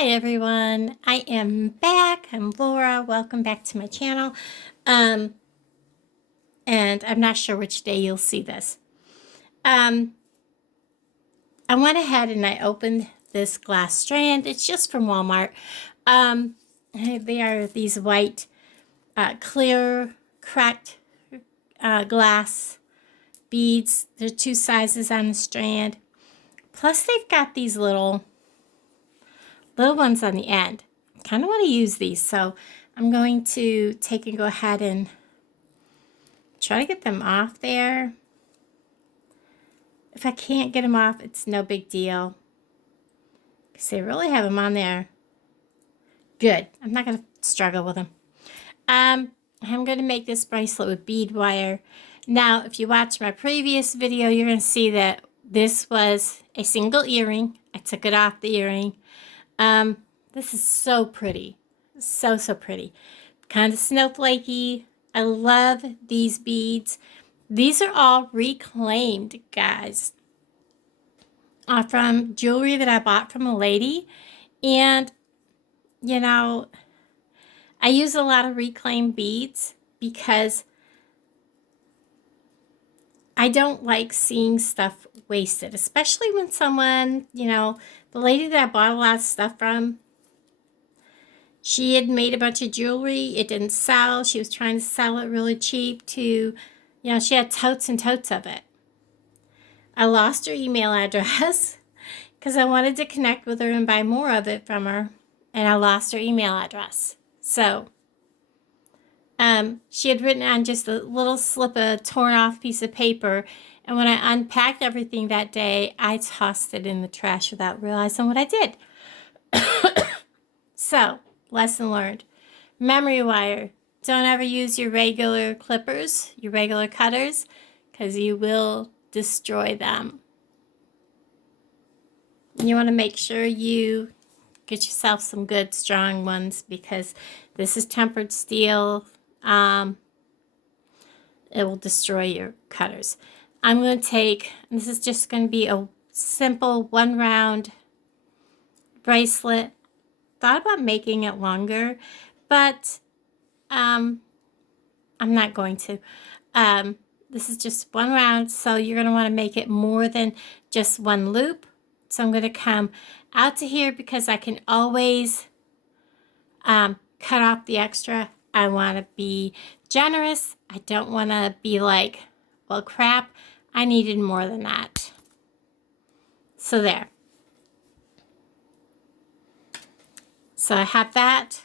Hi everyone, I am back. I'm Laura. Welcome back to my channel. Um, and I'm not sure which day you'll see this. I went ahead and I opened this glass strand. It's just from Walmart. They are these white, clear, cracked glass beads. There's two sizes on the strand. Plus they've got these little ones on the end. I kind of want to use these, so I'm going to go ahead and try to get them off there. If I can't get them off, it's no big deal, because they really have them on there. Good. I'm not going to struggle with them. I'm going to make this bracelet with bead wire. Now, if you watch my previous video, you're going to see that this was a single earring. I took it off the earring. This is so pretty. So pretty. Kind of snowflakey. I love these beads. These are all reclaimed, guys. From jewelry that I bought from a lady. And, you know, I use a lot of reclaimed beads because I don't like seeing stuff wasted. Especially when someone, the lady that I bought a lot of stuff from, she had made a bunch of jewelry. It didn't sell. She was trying to sell it really cheap to, she had totes and totes of it. I lost her email address because I wanted to connect with her and buy more of it from her. And I lost her email address. So, she had written on just a little slip of torn off piece of paper. And when I unpacked everything that day, I tossed it in the trash without realizing what I did. So, lesson learned. Memory wire. Don't ever use your regular clippers, your regular cutters, because you will destroy them. You want to make sure you get yourself some good, strong ones, because this is tempered steel. It will destroy your cutters. I'm going to take, this is just going to be a simple one round bracelet. Thought about making it longer, but I'm not going to. This is just one round, so you're going to want to make it more than just one loop. So I'm going to come out to here because I can always cut off the extra. I want to be generous. I don't want to be like, well, crap, I needed more than that. So there. So I have that.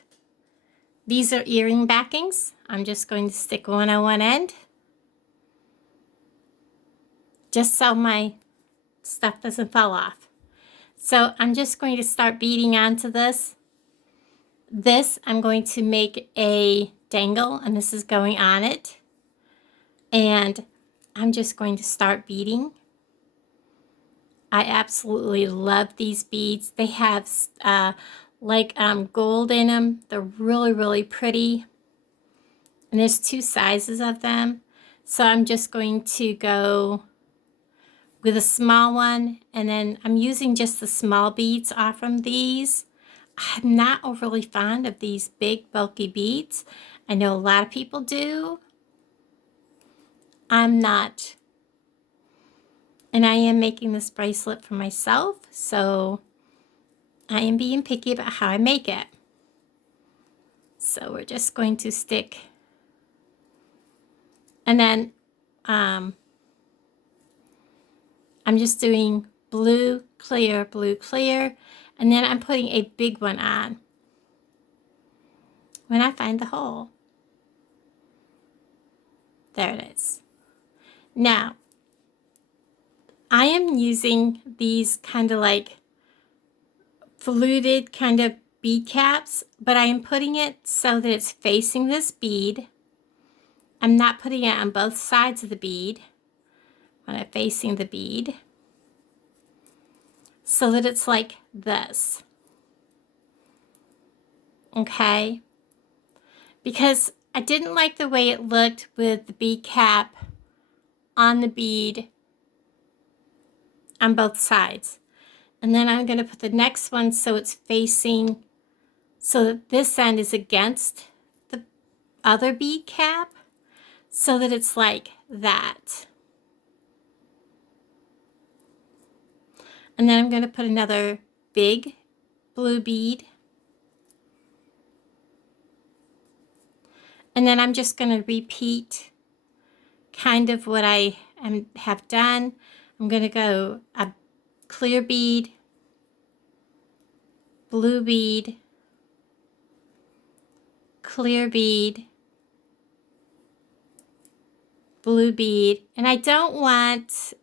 These are earring backings. I'm just going to stick one on one end, just so my stuff doesn't fall off. So I'm just going to start beading onto this. This, I'm going to make a dangle, and this is going on it. And I'm just going to start beading. I absolutely love these beads. They have gold in them. They're really pretty. And there's two sizes of them. So I'm just going to go with a small one, and then I'm using just the small beads off from these. I'm not overly fond of these big bulky beads. I know a lot of people do. I'm not. And I am making this bracelet for myself, so I am being picky about how I make it. So we're just going to stick, and then I'm just doing blue, clear, and then I'm putting a big one on when I find the hole. There it is. Now, I am using these kind of like fluted kind of bead caps, but I am putting it so that it's facing this bead. I'm not putting it on both sides of the bead when I'm facing the bead, so that it's like this. Okay? Because I didn't like the way it looked with the bead cap on the bead on both sides. And then I'm going to put the next one so it's facing, so that this end is against the other bead cap, so that it's like that. And then I'm going to put another big blue bead. And then I'm just going to repeat kind of what I have done. I'm going to go a clear bead, blue bead, clear bead, blue bead. And I don't want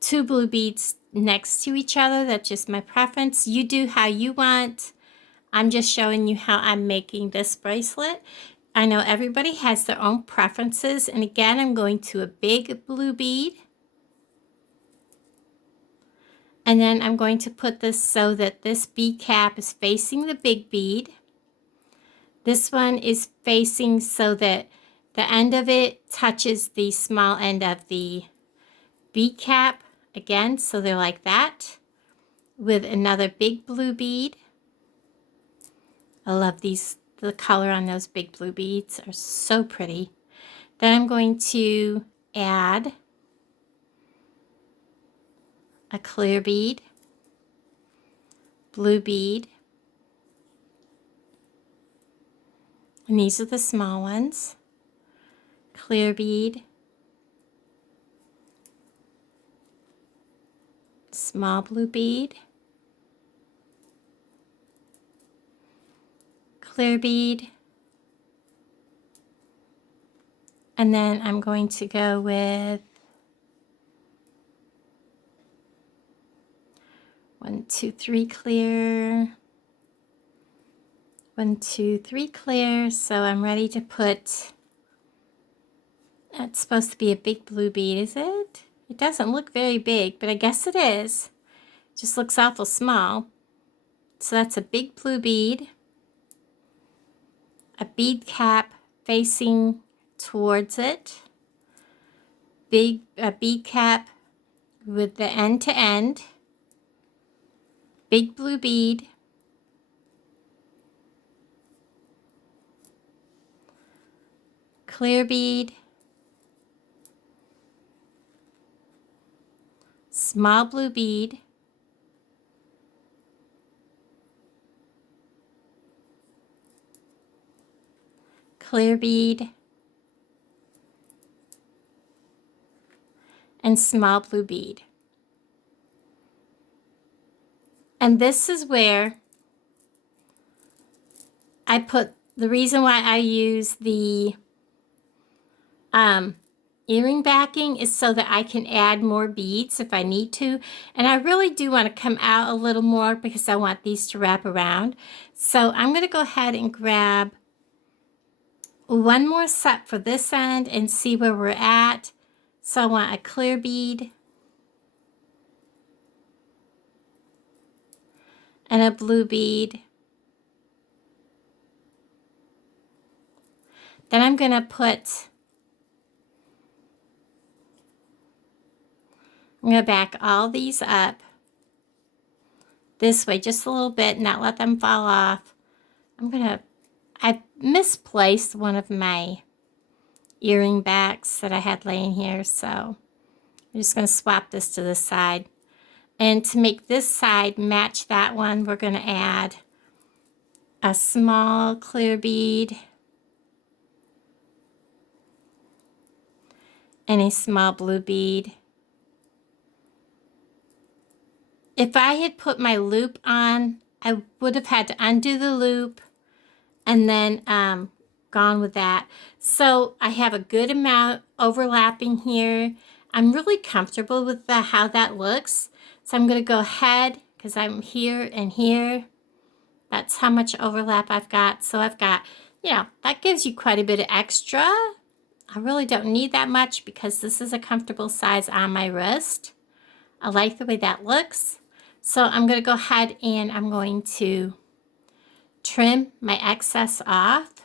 two blue beads next to each other. That's just my preference. You do how you want. I'm just showing you how I'm making this bracelet. I know everybody has their own preferences. And again, I'm going to a big blue bead. And then I'm going to put this so that this bead cap is facing the big bead. This one is facing so that the end of it touches the small end of the bead cap. Again, so they're like that. With another big blue bead. I love these. The color on those big blue beads are so pretty. Then I'm going to add a clear bead, blue bead, and these are the small ones, clear bead, small blue bead, clear bead, and then I'm going to go with 1, 2, 3 clear, 1, 2, 3 clear. So I'm ready to put, that's supposed to be a big blue bead, is it? It doesn't look very big, but I guess it is. It just looks awful small. So that's a big blue bead, a bead cap facing towards it, a bead cap with the end to end, big blue bead, clear bead, small blue bead, clear bead, and small blue bead. And this is where I put, the reason why I use the earring backing is so that I can add more beads if I need to. And I really do want to come out a little more because I want these to wrap around. So I'm going to go ahead and grab one more set for this end and see where we're at. So I want a clear bead and a blue bead. Then I'm going to I'm going to back all these up this way just a little bit, not let them fall off. I misplaced one of my earring backs that I had laying here, so I'm just going to swap this to this side. And to make this side match that one, we're going to add a small clear bead and a small blue bead. If I had put my loop on, I would have had to undo the loop and then gone with that. So I have a good amount overlapping here. I'm really comfortable with how that looks. So I'm going to go ahead, because I'm here and here. That's how much overlap I've got. So I've got, that gives you quite a bit of extra. I really don't need that much because this is a comfortable size on my wrist. I like the way that looks. So I'm going to go ahead and I'm going to trim my excess off.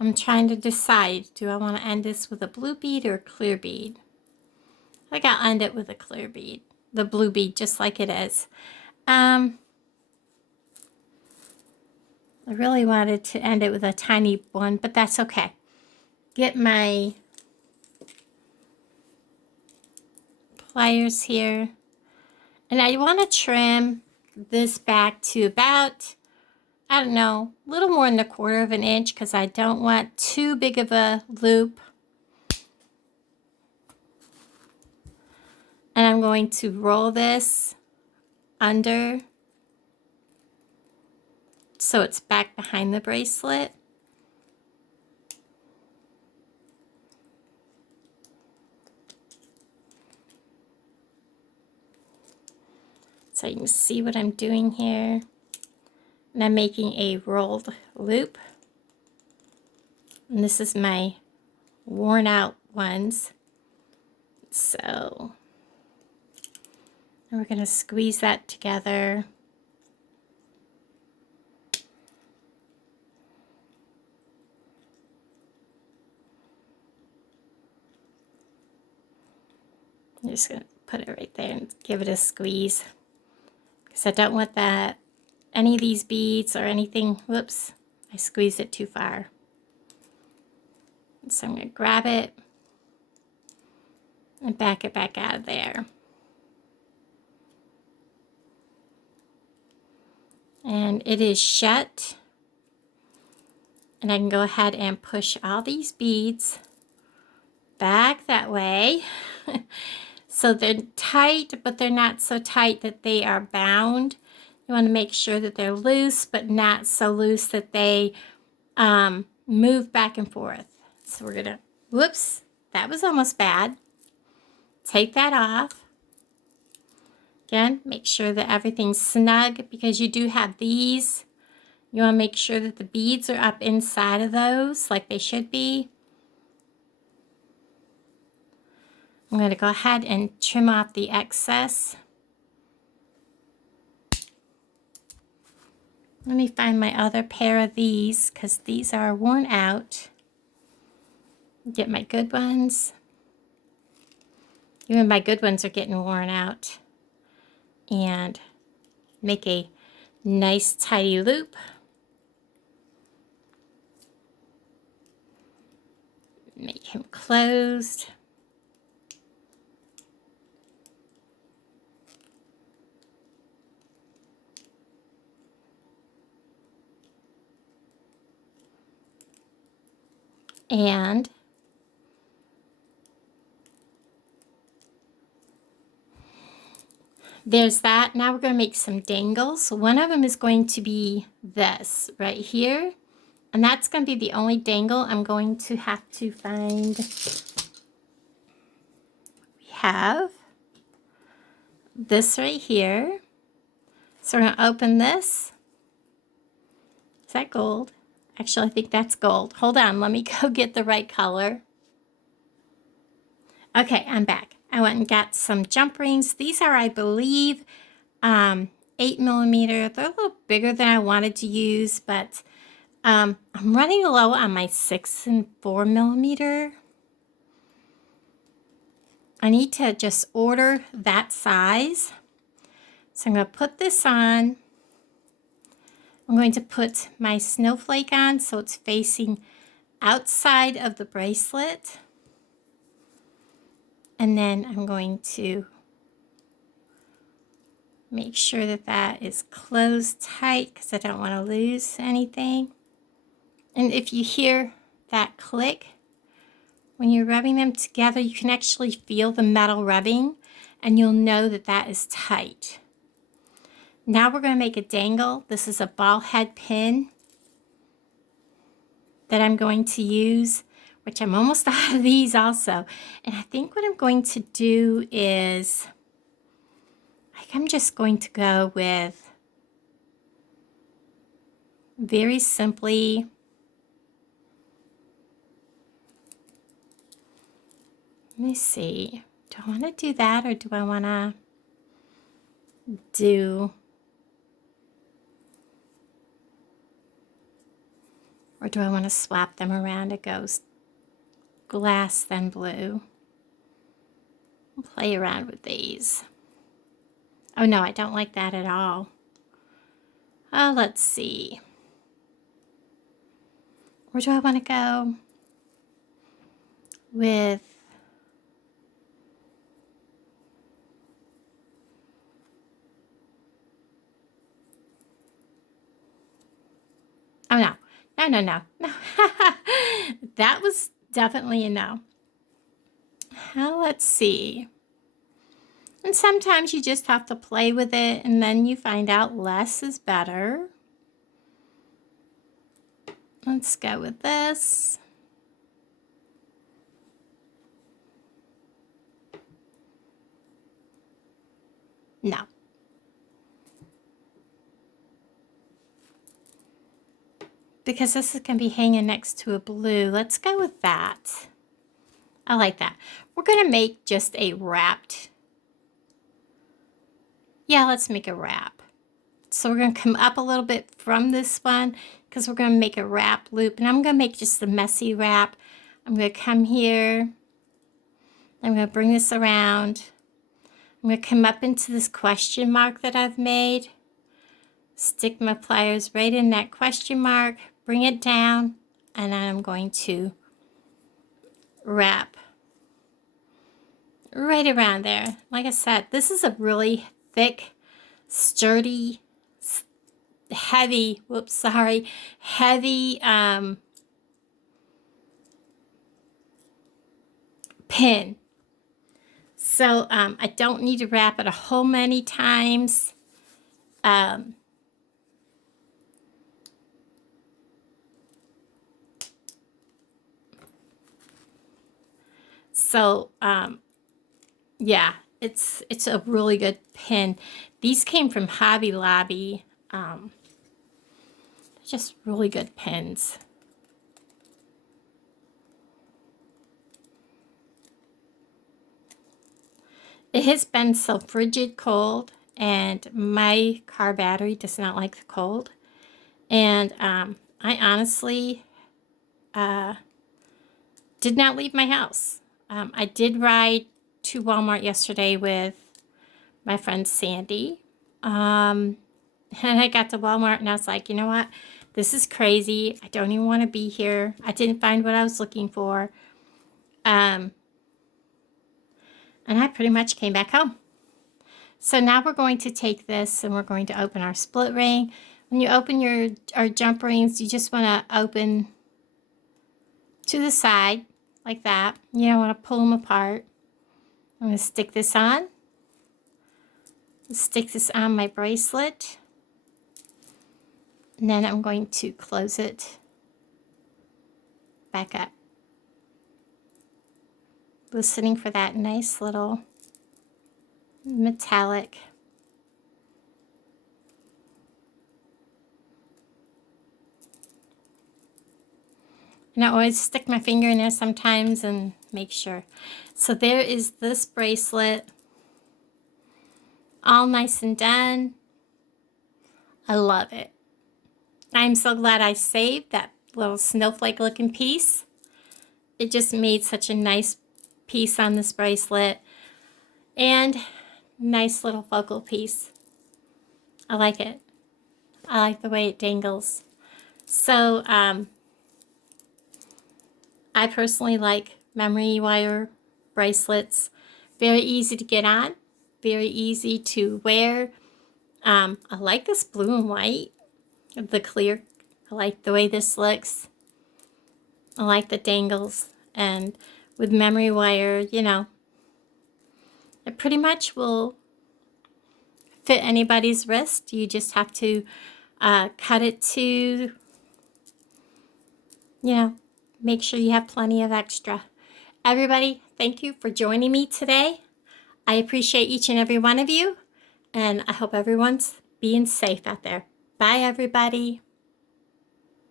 I'm trying to decide, do I want to end this with a blue bead or a clear bead? I think I'll end it with a clear bead, the blue bead, just like it is. I really wanted to end it with a tiny one, but that's okay. Get my pliers here, and I want to trim this back to about, I don't know, a little more than 1/4 of an inch because I don't want too big of a loop. And I'm going to roll this under so it's back behind the bracelet. So you can see what I'm doing here. And I'm making a rolled loop. And this is my worn out ones. So we're going to squeeze that together. I'm just going to put it right there and give it a squeeze. Because I don't want that, any of these beads or anything, whoops, I squeezed it too far. So I'm going to grab it and back it back out of there. And it is shut. And I can go ahead and push all these beads back that way. So they're tight, but they're not so tight that they are bound. You want to make sure that they're loose, but not so loose that they move back and forth. So we're gonna, whoops, that was almost bad. Take that off. Again, make sure that everything's snug because you do have these. You want to make sure that the beads are up inside of those like they should be. I'm going to go ahead and trim off the excess. Let me find my other pair of these because these are worn out. Get my good ones. Even my good ones are getting worn out. And make a nice tidy loop. Make him closed. And there's that. Now we're going to make some dangles. One of them is going to be this right here. And that's going to be the only dangle I'm going to have to find. We have this right here. So we're going to open this. Is that gold? Actually, I think that's gold. Hold on, let me go get the right color. Okay, I'm back. I went and got some jump rings. These are, I believe, 8mm. They're a little bigger than I wanted to use, but I'm running low on my 6 and 4mm. I need to just order that size. So I'm going to put this on. I'm going to put my snowflake on so it's facing outside of the bracelet. And then I'm going to make sure that that is closed tight because I don't want to lose anything. And if you hear that click, when you're rubbing them together, you can actually feel the metal rubbing and you'll know that that is tight. Now we're going to make a dangle. This is a ball head pin that I'm going to use, which I'm almost out of these also. And I think what I'm going to do is, I'm just going to go with very simply let me see. Do I want to do that or do I want to do, or do I want to swap them around? It goes glass then blue. Play around with these. Oh no, I don't like that at all. Oh, let's see. Where do I want to go with? Oh no, no. That was definitely a no. Let's see. And sometimes you just have to play with it, and then you find out less is better. Let's go with this. No. Because this is going to be hanging next to a blue. Let's go with that. I like that. We're going to make just a wrapped. Yeah, let's make a wrap. So we're going to come up a little bit from this one because we're going to make a wrap loop. And I'm going to make just a messy wrap. I'm going to come here. I'm going to bring this around. I'm going to come up into this question mark that I've made. Stick my pliers right in that question mark. Bring it down. And I'm going to wrap right around there. Like I said, this is a really thick, sturdy, heavy, heavy pin. So I don't need to wrap it a whole many times. Yeah, it's a really good pin. These came from Hobby Lobby. Just really good pins. It has been so frigid cold, and my car battery does not like the cold. And I honestly did not leave my house. I did ride to Walmart yesterday with my friend Sandy. And I got to Walmart and I was like, you know what? This is crazy. I don't even want to be here. I didn't find what I was looking for. And I pretty much came back home. So now we're going to take this and we're going to open our split ring. When you open our jump rings, you just want to open to the side like that. You don't want to pull them apart. I'm going to stick this on. Stick this on my bracelet. And then I'm going to close it back up. Listening for that nice little metallic. And I always stick my finger in there sometimes and make sure. So there is this bracelet. All nice and done. I love it. I'm so glad I saved that little snowflake looking piece. It just made such a nice piece on this bracelet. And nice little focal piece. I like it. I like the way it dangles. So, I personally like memory wire bracelets. Very easy to get on. Very easy to wear. I like this blue and white. The clear. I like the way this looks. I like the dangles. And with memory wire, you know, it pretty much will fit anybody's wrist. You just have to cut it to, you know, make sure you have plenty of extra. Everybody, thank you for joining me today. I appreciate each and every one of you, and I hope everyone's being safe out there. Bye, everybody.